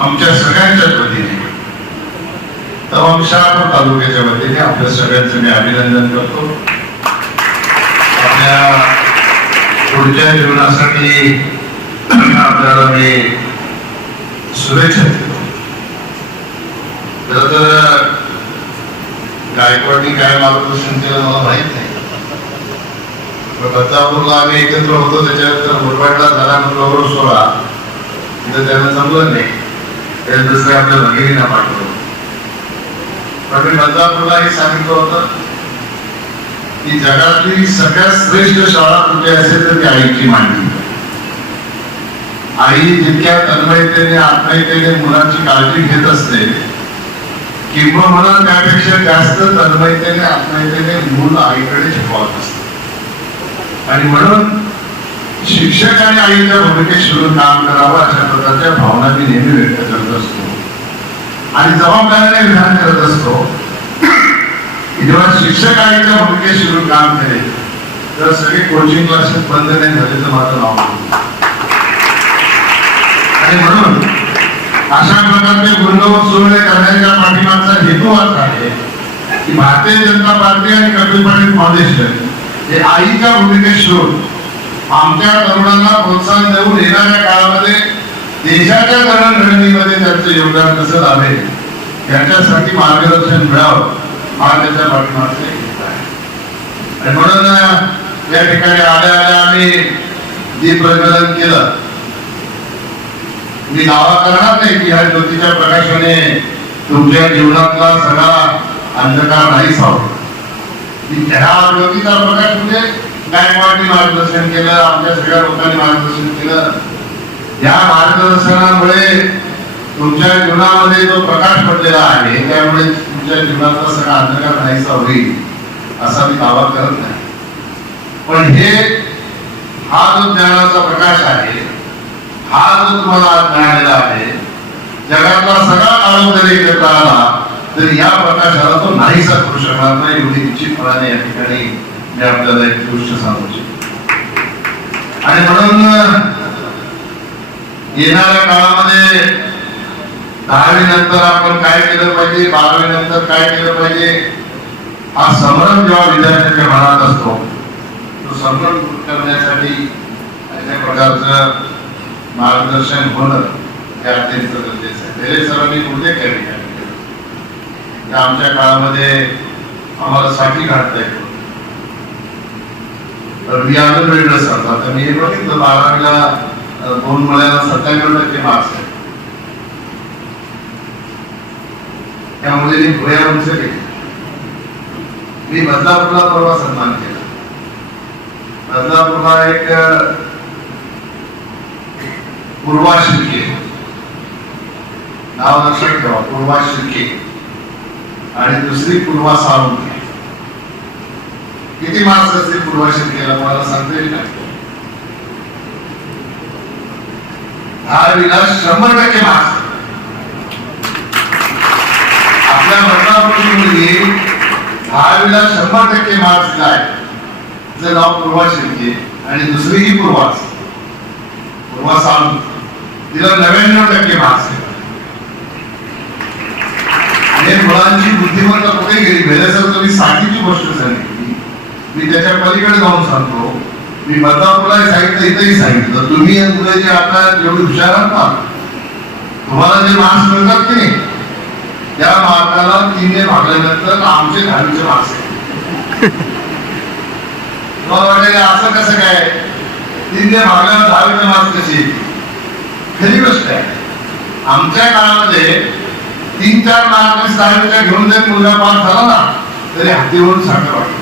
आमच्या सगळ्यांच्याच वतीने. तमाम शहापूर तालुक्याच्या वतीने आपल्या सगळ्यांचं मी अभिनंदन करतो. आपल्या पुढच्या जीवनासाठी आपल्याला मी शुभेच्छा देतो. खर तर गायकवाडनी काय मार्गदर्शन केलं मला माहीत नाही. बदलापूरला आम्ही एकत्र होतो त्याच्यानंतर मुरबाडला झाला बरोबर सोळा तिथं त्यांना जमलं नाही. त्या दुसऱ्या आपल्या भगिनीला पाठवलं. पण मी बदलापूरला हे सांगितलं होतं. की जगातली सगळ्यात श्रेष्ठ शाळा कुठे असेल तर ती आईची मांडली. आई जितक्या तन्मयतेने आत्मयतेने मुलांची काळजी घेत असते किंबहुना त्यापेक्षा जास्त तन्मयतेने आत्मयतेने मूल आईकडे शिकवत असते. आणि म्हणून शिक्षक आणि आईच्या भूमिकेत शिरून काम करावं अशा प्रकारच्या भावना मी नेहमी व्यक्त करत असतो. आणि जबाबदारीने विधान करत असतो. जेव्हा शिक्षक आईच्या भूमिकेत शिरून काम केले तर सगळे कोचिंग क्लासेस बंद नाही झाले तर माझं नाव आणि म्हणून अशा प्रकारचे गुणगौर सोहळे करण्याच्या पाठिंबाचा हेतू हाच आहे की भारतीय जनता पार्टी आणि कपिल पाटील फाउंडेशन हे आईच्या भूमिकेत शिरून आमच्या तरुणांना प्रोत्साहन देऊन येणाऱ्या काळामध्ये देशाच्या जडणघडणीमध्ये त्यांचं योगदान कसं लाभेल याच्यासाठी मार्गदर्शन मिळावं हा त्याच्या पाठीमागचा हेतू आहे. आणि म्हणून या ठिकाणी आल्या आल्या आम्ही जे प्रकरण केलं मी दावा करणार नाही की ह्या ज्योतीच्या प्रकाशाने तुमच्या जीवनातला सगळा अंधकार नाही सावला ह्या ज्योतीचा प्रकाश म्हणजे गायकवाडनी मार्गदर्शन केलं आमच्या सगळ्या लोकांनी मार्गदर्शन केलं. या मार्गदर्शनामुळे तुमच्या जीवनामध्ये जो प्रकाश पडलेला आहे त्यामुळे तुमच्या जीवनाचा सगळा अंधकार नाहीसा होईल असा मी दावा करत नाही. पण हे हा जो ज्ञानाचा प्रकाश आहे हा जो तुम्हाला मिळालेला आहे जगातला सगळा काळ जरी एकत्र आला तरी या प्रकाशाला तो नाहीसा करू शकणार नाही एवढी निश्चितपणाने या ठिकाणी मी आपल्याला एक गोष्ट सांगू इच्छितो आणि म्हणून येणाऱ्या काळामध्ये दहावी नंतर आपण काय केलं पाहिजे बारावी नंतर काय केलं पाहिजे हा संभ्रम जेव्हा विद्यार्थ्यांच्या मनात असतो तो संभ्रम दूर करण्यासाठी अशा प्रकारचं मार्गदर्शन होणं हे अत्यंत गरजेचं आहे. पहिले सरांनी उल्लेख या ठिकाणी आमच्या काळामध्ये आम्हाला साठी काढता मी अजून वेगळं सांगतो तर मी हे बघितलं बारावीला दोन मुलांना सत्त्याण्णव टक्के मार्क्स आहेत त्या मुलीने भुया उंच केली. मी बदलापूरला परवा सन्मान केला. बदलापूरला एक पूर्वा शिर्के. नाव लक्षात ठेवा पूर्वा शिर्के. आणि दुसरी पूर्वा साळुंके किती माणसं असतील पूर्वा शेतकऱ्याला मला सांगता येईल का? दहावीला शंभर टक्के मार्क्स आपल्या बदलापूरची मुलगी शंभर टक्के मार्क्स काय तिचं नाव पूर्वा शिर्के आणि दुसरी ही पूर्वाच पूर्वा साळुंके तिला नव्याण्णव टक्के मार्क्स आणि मुलांची बुद्धिमत्ता कुठे गेली? भेलेसर तुम्ही साठीची गोष्ट झाली मी त्याच्या पलीकडे जाऊन सांगतो. मी बदलापूरला सांगितलं इथेही सांगितलं. तुम्ही या मुलं जे आता एवढी हुशार ना तुम्हाला जे मार्क्स मिळतात की नाही त्या मार्काला तीनने भागल्यानंतर आमचे दहावीचे मार्क्स तुम्हाला वाटेल असं कसं काय तीनने भागल्यावर दहावीचे मार्क्स कसे येतील? खरी गोष्ट आहे. आमच्या काळामध्ये तीन चार मार्क दहावीच्या घेऊन जर मुलगा पास झाला ना तरी हातीवरून साखर वाटत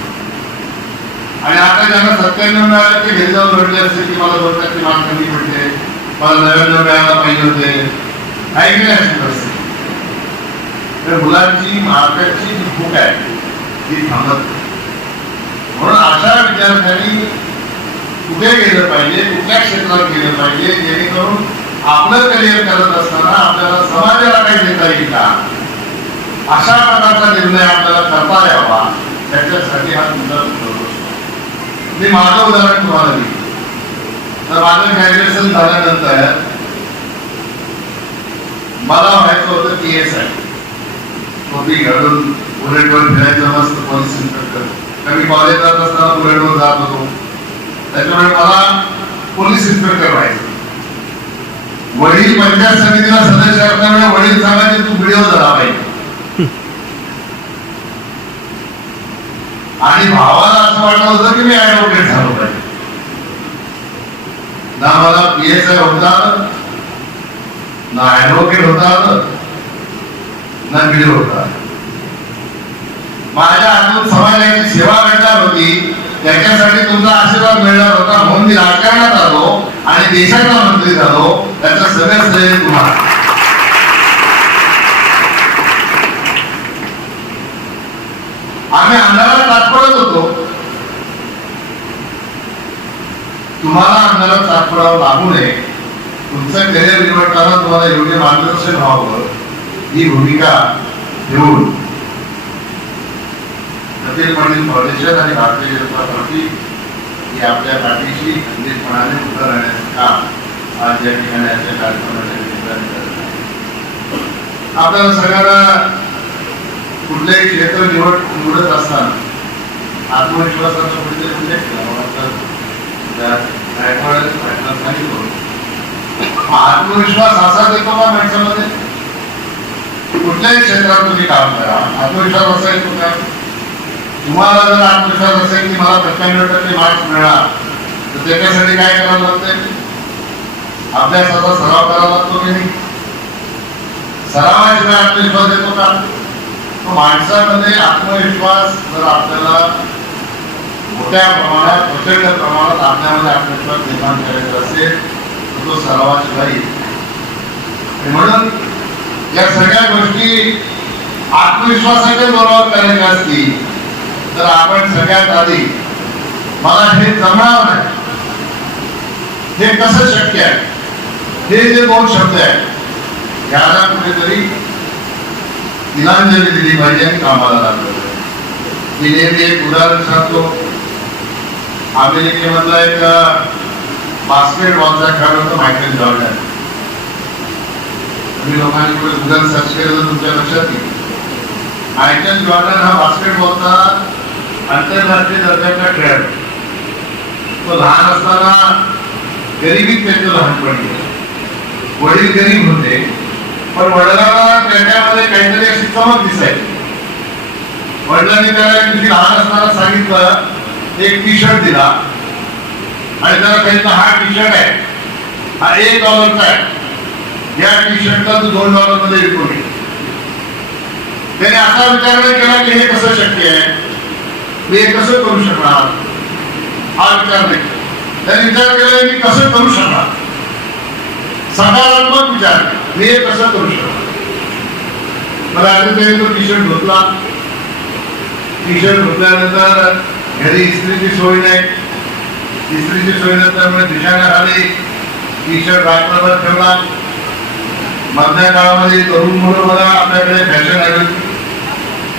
आणि आता ज्यांना सत्त्याण्णव मिळालं ते घरी जाऊन रडले असते की मला दोन टक्के मार्क कमी पडले मला नव्याण्णव मिळायला पाहिजे होते. काही नाही तर मुलांची मार्काची जी भूक आहे ती थांबत म्हणून अशा विद्यार्थ्यांनी कुठे गेलं पाहिजे कुठल्या क्षेत्रात गेलं पाहिजे जेणेकरून आपलं करिअर करत असताना आपल्याला समाजाला काही देता येईल का? अशा प्रकारचा निर्णय आपल्याला करता यावा. त्याच्यासाठी हा तुमचा मी माझं उदाहरण तुम्हाला दिलं तर माझं ग्रॅज्युएशन झाल्यानंतर मला व्हायचं होतं की एस आय टोपी घडून बुलेटवर फिरायचं मस्त पोलीस इन्स्पेक्टर मी कॉलेज जात असताना बुलेटवर जात होतो. त्याच्यामुळे मला पोलीस इन्स्पेक्टर व्हायचं. वडील पंचायत समितीला सदस्य असल्यामुळे वडील सांगायचे तू व्हिडिओ झाला पाहिजे. आणि भावाला असं वाटलं होतं की मी ऍडव्होकेट झालो पाहिजे. ना मला पी एस आय होता ना ऍडव्होकेट होता ना व्हिडिओ होता माझ्या हातून समाजाची सेवा घडणार होती त्याच्यासाठी तुमचा आशीर्वाद मिळणार होता म्हणून मी राजकारणात आलो आणि देशाचा मंत्री झालो. त्याचं सगळं श्रेय तुम्हाला. आम्ही अंधारात तात्परत होतो तुम्हाला अंगाला तात्परावं लागू नये. तुमचं करिअर निवडताना तुम्हाला योग्य मार्गदर्शन व्हावं. ही भूमिका घेऊन कपिल पंडित फाउंडेशन आणि भारतीय जनता पार्टी ही आपल्या पाठीशी खंडितपणाने उभं राहण्याचं काम आज या ठिकाणी आजच्या कार्यक्रमाच्या निमित्ताने करत आहे. आपल्याला सगळ्यांना कुठलेही क्षेत्र निवड निवडत असताना आत्मविश्वासाचं म्हणजे उल्लेख आत्मविश्वास असा देतो का माणसामध्ये? कुठल्याही क्षेत्रात तुम्ही काम करा. आत्मविश्वास असा येतो का तुम्हाला जर आत्मविश्वास असेल की मला पंच्याण्णव टक्के मार्क्स मिळणार तर त्याच्यासाठी काय करावं लागते अभ्यासाचा सराव करावा लागतो की नाही? सरावाशिवाय आत्मविश्वास येतो का? माणसामध्ये आत्मविश्वास जर आपल्याला मोठ्या प्रमाणात प्रचंड प्रमाणात आपल्यामध्ये आत्मविश्वास निर्माण करायचा असेल तो सरावाशिवाय राहील म्हणून या सगळ्या गोष्टी आत्मविश्वासाच्या जोरावर करायच्या असतील तर आपण सगळ्यात आधी मला हे जमणार नाही. हे कसं शक्य आहे? हे जे दोन शब्द आहेत याला कुठेतरी तिलांजली दिली पाहिजे आणि कामाला लागलं. पाहिजे. मी नेहमी एक उदाहरण सांगतो. अमेरिकेमधला एक बास्केट बॉलचा खेळाडू होता मायकल जॉर्डन. तुम्ही लोकांनी कुठे गुगल सर्च केलं तर तुमच्या लक्षात येईल. मायकल जॉर्डन हा बास्केटबॉलचा आंतरराष्ट्रीय दर्जाचा खेळाडू. तो लहान असताना गरिबीत त्याचं लहानपण. वडील गरीब होते पण वडिलांना त्याच्यामध्ये काहीतरी अशी चमक दिसायची. वडिलांनी त्याला लहान असताना सांगितलं एक टी शर्ट दिला. आणि त्याला सांगितलं हा टी शर्ट आहे. हा एक डॉलरचा आहे. या टी शर्टला तू दोन डॉलरमध्ये विकून घे त्याने असा विचार नाही केला की हे कसं शक्य आहे. मी हे कसं करू शकणार? हा विचार नाही त्याने विचार केला मी कसं करू शकणार? सकारात्मक विचार. मी हे कसं करू शकणार? मला आधी तो टी शर्ट धुतला. टी शर्ट धुतल्यानंतर घरी इस्त्रीची सोय नाही. इस्त्रीची सोय नसल्यामुळे दिशाने आली टी रात्रभर ठेवला. मधल्या काळामध्ये तरुण मुलं मला आपल्याकडे फॅशन आली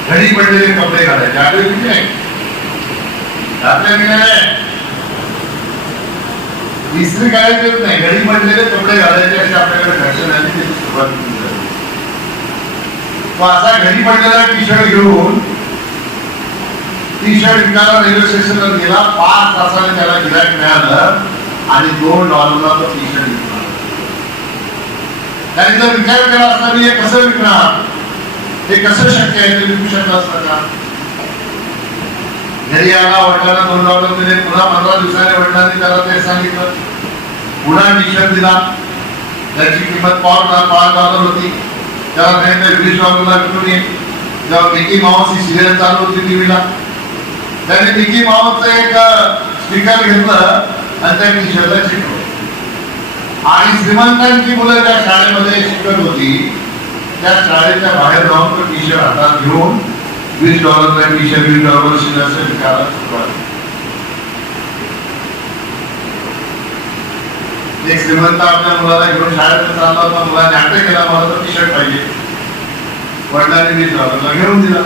घरी पडलेले कपडे घालायचे. आले किती नाही घातले की नाही इस्त्री करायची येत नाही. घरी पडलेले कपडे घालायचे अशी आपल्याकडे फॅशन आली त्याची सुरुवात केली असा घरी पडलेला टी शर्ट घेऊन टी शर्ट विकायला रेल्वे स्टेशनवर गेला पाच तासाने त्याला गिरायक मिळालं आणि दोन डॉलरला तो टी शर्ट विकला. त्याने जर विचार केला असता मी हे कसं विकणार? हे कसं शक्य आहे ते विकू शकलं असता का? घरी आला वडिलांना दोन डॉलर दिले पुन्हा पंधरा दिवसाने वडिलांनी त्याला ते सांगितलं. पुन्हा टी शर्ट दिला. त्याची किंमत पाच पाच डॉलर होती. त्याला सांगितलं वीस डॉलरला विकून ये. जेव्हा मिकी माऊस ही सिरियल चालू होती टीव्हीला त्याने मिकी माऊसचं एक स्पीकर घेतला आणि त्या टी शर्टला आणि श्रीमंतांची मुलं त्या शाळेमध्ये शिकत होती त्या शाळेच्या बाहेर जाऊन तो टी शर्ट हातात घेऊन वीस डॉलरचा टी शर्ट वीस डॉलर असं विकायला सुरुवात एक श्रीमंत आपल्या मुलाला घेऊन शाळेत चालला होता. मुलाने नाट्य केला मला तर टी शर्ट पाहिजे. वडिलांनी वीस डॉलरला घेऊन दिला.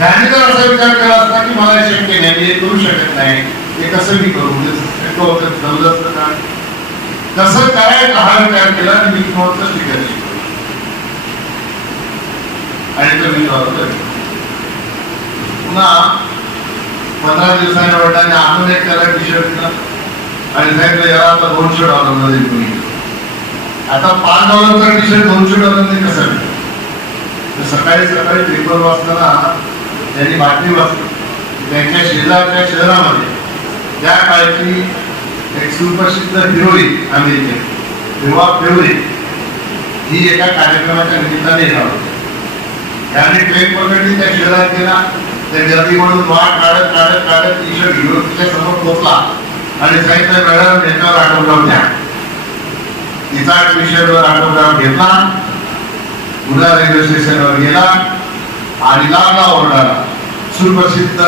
त्याने जर असा विचार केला असता की मला शक्य नाही मी हे करू शकत नाही. हे कसं मी करू? म्हणजे जमलं असतं का कसं करायचं हा विचार केला आणि मी किंमतचं स्वीकार शिकलो आणि तर मी लावतो पुन्हा पंधरा दिवसांनी वडिलांनी आणून एक त्याला टी शर्ट दिला. आणि सांगितलं याला आता दोनशे डॉलरमध्ये तुम्ही. आता पाच डॉलरचा टी शर्ट दोनशे डॉलरने कसं? सकाळी सकाळी पेपर वाचताना त्यांनी बातमी वाचली. त्यांच्या शेजारच्या शहरामध्ये त्या काळची एक सुप्रसिद्ध हिरोईन अमेरिकेत तेव्हा फेवरी ही एका कार्यक्रमाच्या निमित्ताने येणार होती. त्याने ट्रेन पकडली त्या शहरात गेला. त्या गर्दी म्हणून वाट काढत काढत काढत टी शर्ट घेऊन तिच्या समोर पोचला आणि सांगितलं मॅडम याच्यावर आठवड्यावर द्या. तिचा टी शर्टवर आठवड्यावर घेतला. पुन्हा रेल्वे स्टेशनवर गेला. आणि लागला ओरडाला सुप्रसिद्ध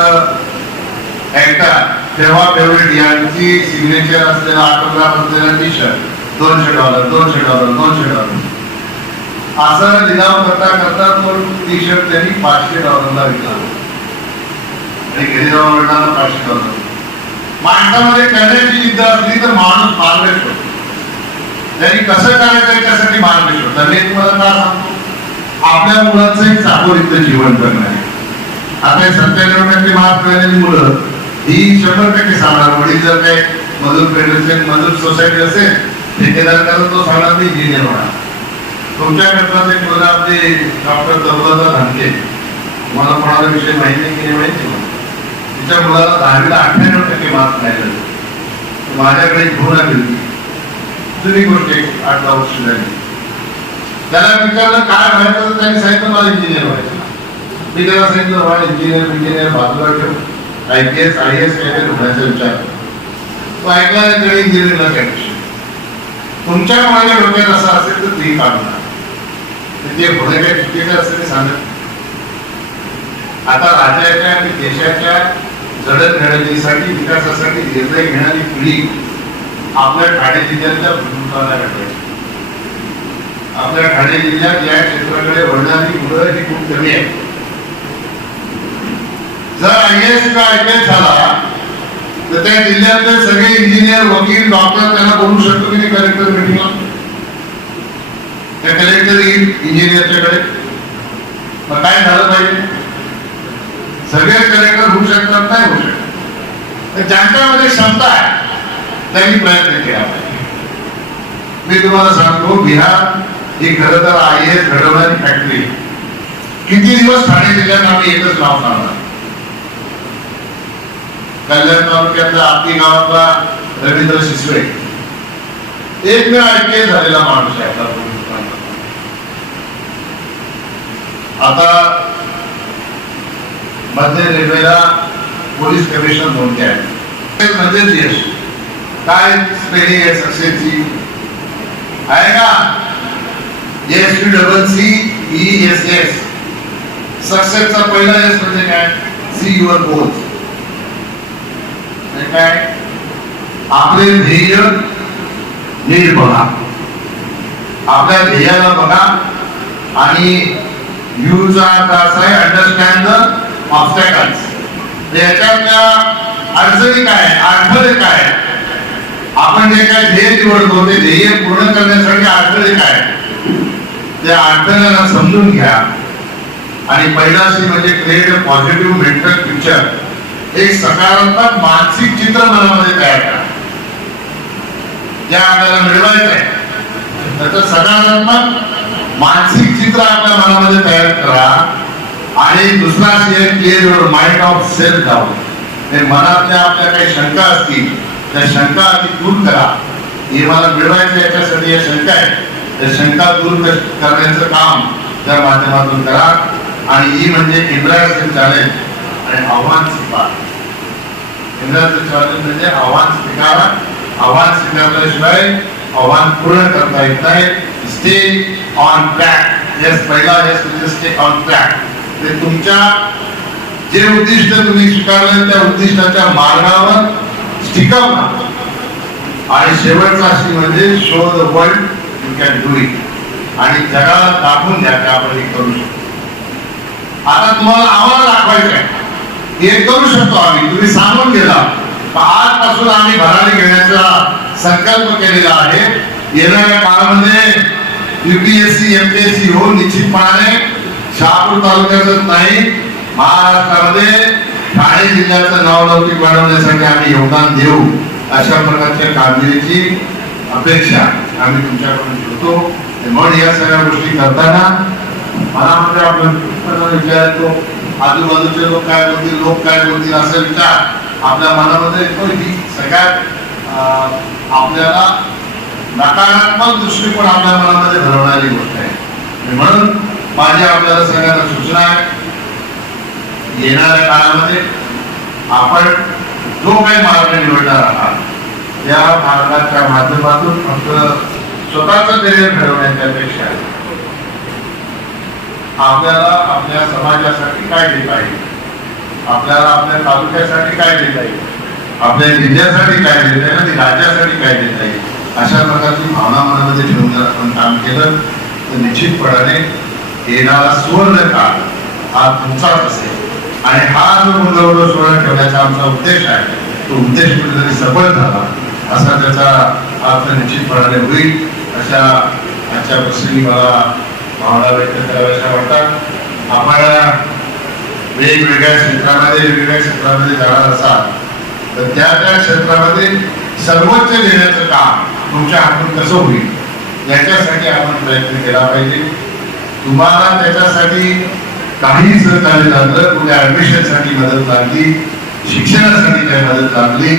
ऍक्टर तेव्हा फेवरेट यांची सिग्नेचर असलेला ऑटोग्राफ असलेला टी शर्ट दोनशे डॉलर दोनशे डॉलर दोनशे डॉलर असं लिलाव करता करता तो टी शर्ट त्यांनी पाचशे डॉलरला विकला. आणि घरी जाऊन ओरडणारा पाचशे डॉलर माणसामध्ये करण्याची जिद्द असली तर माणूस मार्गदर्श त्यांनी कसं करायचं त्यासाठी मार्ग होता. मी तुम्हाला का सांगतो? आपल्या मुलाचं एक चाकोरीचं जीवन करणार आहे. आता सत्त्याण्णव टक्के मार्क मिळालेली मुलं ही शंभर टक्के सांगणार. वडील जर काही मजूर फेडरेशन मजूर सोसायटी असेल ठेकेदार करत तो सांगणार मी इंजिनियर होणार. तुमच्या घटनात एक मुलगा आपले डॉक्टर दौलता धानके. मला कोणाला विषय माहिती नाही की नाही माहिती तिच्या मुलाला दहावीला अठ्ठ्याण्णव टक्के मार्क मिळाले. माझ्याकडे एक भूल आली जुनी गोष्ट एक आठ दहा वर्ष झाली. त्याला विचारलं काय व्हायचं त्याने त्यांनी सांगितलं मला इंजिनियर व्हायचं? मी त्याला सांगितलं मला इंजिनियर इंजिनियर बाजूला ठेव. I P S I S काहीतरी होण्याचा विचार. तो ऐकला नाही त्याने इंजिनिअरिंगला कॅम्पस तुमच्या माझ्या डोक्यात असं असेल तर तेही काढणार ते होणे चुकीचं असेल ते सांगत आता राज्याच्या आणि देशाच्या जडणघडणीसाठी विकासासाठी निर्णय घेणारी पिढी आपल्या ठाणे जिल्ह्यातल्या भूमिकाला घडवायची. आपल्या ठाणे जिल्ह्यात या क्षेत्राकडे वळणारी मुलं ही खूप कमी आहे. जर आय एस का आय पी एस झाला, तर त्या जिल्ह्यातले सगळे इंजिनियर वकील डॉक्टर त्यांना बोलू शकतो की नाही कलेक्टर मिटिंगला त्या कलेक्टर येईल इंजिनियरच्याकडे मग काय झालं पाहिजे? सगळे कलेक्टर होऊ शकतात, नाही होऊ शकत. तर ज्यांच्यामध्ये क्षमता आहे, त्यांनी प्रयत्न केला मी तुम्हाला सांगतो, बिहार ही खरं तर आय एस घडवणारी फॅक्टरी किती दिवस ठाणे जिल्ह्यात आम्ही एकच नाव सांगणार कल्याण तालुक्यातल्या आपली गावातला रवींद्र शिसवे. एकमेव वेळ झालेला माणूस आहे आपला आता मध्य रेल्वेला पोलीस कमिशनर म्हणते आहे. म्हणजेच यश. काय स्पेलिंग आहे सक्सेसची? आहे का? S P double C E S S. सक्सेसचा पहिला एस म्हणजे काय? सी युअर गोल्स काय? आपले ध्येय नीट बघा आपल्या ध्येयाला बघा. आणि यूचा अर्थ आहे अंडरस्टँड द ऑब्स्टॅकल्स याच्यातल्या अडचणी काय? अडथळे काय? आपण जे काय ध्येय निवडतो ते ध्येय पूर्ण करण्यासाठी अडथळे काय? त्या अडथळ्याला समजून घ्या. आणि पहिलाशी म्हणजे create a positive mental picture एक सकारात्मक मानसिक चित्र मनामध्ये तयार करा. जे आपल्याला मिळवायचं आहे त्याचं सकारात्मक मानसिक चित्र आपल्या मनामध्ये तयार करा. आणि दुसरा share clear your mind of self doubt हे मनातल्या आपल्या काही शंका असतील त्या शंका आधी दूर करा. हे मला मिळवायचं याच्यासाठी या शंका आहे त्या शंका दूर करण्याचं काम त्या माध्यमातून करा. आणि ही म्हणजे इंद्रायचं चॅलेंज आणि आव्हान स्वीकार. इंद्रायचं चॅलेंज म्हणजे आव्हान स्वीकारा. आव्हान स्वीकारल्याशिवाय आव्हान पूर्ण करता येत नाही. स्टे ऑन ट्रॅक यस पहिला यस म्हणजे स्टे ऑन ट्रॅक ते तुमच्या जे उद्दिष्ट तुम्ही स्वीकारले त्या उद्दिष्टाच्या मार्गावर टिकवणं आणि शेवटचा अशी म्हणजे show the world can do it आणि जगाला दाखवून द्या की आपण हे करू शकतो. आता तुम्हाला आम्हाला दाखवायचं आहे हे करू शकतो आम्ही. तुम्ही सांगून गेला. आजपासून आम्ही भरारी घेण्याचा संकल्प केलेला आहे. येणाऱ्या काळामध्ये युपीएससी एमपीएससी हो निश्चितपणाने शहापूर तालुक्यातच नाही महाराष्ट्रामध्ये ठाणे जिल्ह्याचं नावलौकिक वाढवण्यासाठी आम्ही योगदान देऊ अशा प्रकारच्या कामगिरीची अपेक्षा आम्ही तुमच्याकडून ठेवतो म्हणून या सगळ्या गोष्टी करताना मनामध्ये आपण विचारतो. विचार येतो आजूबाजूचे लोक काय बोलतील लोक काय बोलतील असा विचार आपल्या मनामध्ये येतो ही सगळ्यात अं, आपल्याला नकारात्मक दृष्टिकोन आपल्या मनामध्ये भरवणारी गोष्ट आहे. म्हणून माझी आपल्याला सगळ्यांना सूचना आहे येणाऱ्या काळामध्ये आपण जो काही मार्ग निवडणार आहात या मार्गाच्या माध्यमातून आपलं स्वतःच करिअर घडवण्याच्या पेक्षा आपल्याला आपल्या समाजासाठी काय देता येईल? आपल्याला आपल्या तालुक्यासाठी काय देता येईल? आपल्या जिल्ह्यासाठी काय देता येईल आणि राज्यासाठी काय देता येईल? अशा प्रकारची भावना मनामध्ये ठेवून जर आपण काम केलं तर निश्चितपणाने येणारा सुवर्ण काळ हा तुमचाच असेल. आणि हा जो गुंतवणूक सुवर्ण ठेवण्याचा आमचा उद्देश आहे तो उद्देश कुठेतरी सफळ झाला. असा त्याचा अर्थ निश्चितपणाने होईल अशा आजच्या प्रसंगी मला भावना व्यक्त कराव्याशा वाटतात. आपण वेगवेगळ्या क्षेत्रामध्ये वेगवेगळ्या क्षेत्रामध्ये जाणार असाल तर त्या त्या क्षेत्रामध्ये सर्वोच्च देण्याचं काम तुमच्या हातून कसं होईल याच्यासाठी आपण प्रयत्न केला पाहिजे. तुम्हाला त्याच्यासाठी काही सहकार्य लागलं कुठे ऍडमिशनसाठी मदत लागली शिक्षणासाठी काही मदत लागली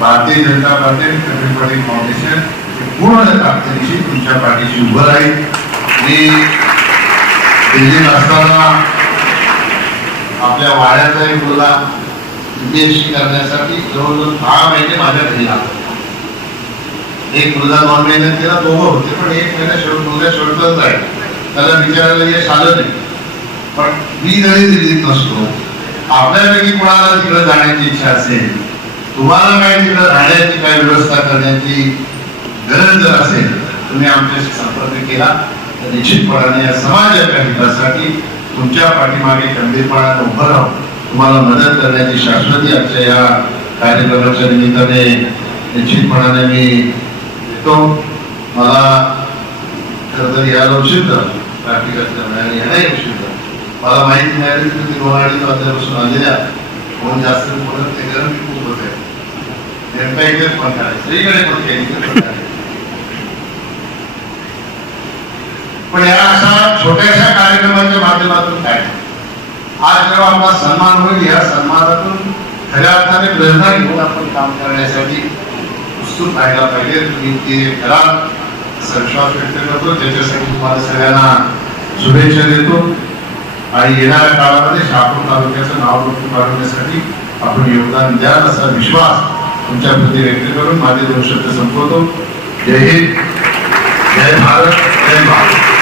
भारतीय जनता पार्टी आणि कपिल पाटील फाउंडेशन पूर्ण ताकदीशी तुमच्या पाठीशी उभं राहील. मी दिल्लीत असताना आपल्या वाड्याचाही मुलगा बीएससी करण्यासाठी जवळजवळ दहा महिने माझ्या घरी लागले एक मुलगा दोन महिन्यात केला दोघं होते पण एक महिना शेवट मुलगा शेवटच आहे. त्याला विचारायला यश आलं नाही. पण मी जरी दिल्लीत नसतो आपल्यापैकी कोणाला तिकडे जाण्याची इच्छा असेल तुम्हाला काय तिकडे राहण्याची काय व्यवस्था करण्याची गरज जर असेल तुम्ही आमच्याशी संपर्क केला तर निश्चितपणाने या समाजाच्या हितासाठी तुमच्या पाठीमागे खंबीरपणाने उभं राहून तुम्हाला मदत करण्याची शाश्वती आमच्या या कार्यक्रमाच्या निमित्ताने निश्चितपणाने मी देतो. मला खरं तर यायला उशीर झाला ट्रॅफिक असल्यामुळे आणि उशीर झाला मला माहिती मिळाली की तुम्ही दोन अडीच वाजल्यापासून आलेल्या कोण जास्त बोलत ते गरम खूप होते नेमका इथेच पण करायचं सगळीकडे पण पण या अशा छोट्याशा कार्यक्रमाच्या माध्यमातून काय आज जेव्हा आपला सन्मान होईल या सन्मानातून खऱ्या अर्थाने प्रेरणा घेऊन आपण काम करण्यासाठी उत्सुक राहायला पाहिजे तुम्ही ते करा असा विश्वास व्यक्त करतो त्याच्यासाठी तुम्हाला सगळ्यांना शुभेच्छा देतो आणि येणाऱ्या काळामध्ये शहापूर तालुक्याचं नाव रोखून वाढवण्यासाठी आपण योगदान द्याल असा विश्वास तुमच्या प्रती व्यक्त करून माझे दोन शब्द संपवतो. जय हिंद. जय भारत. जय भारत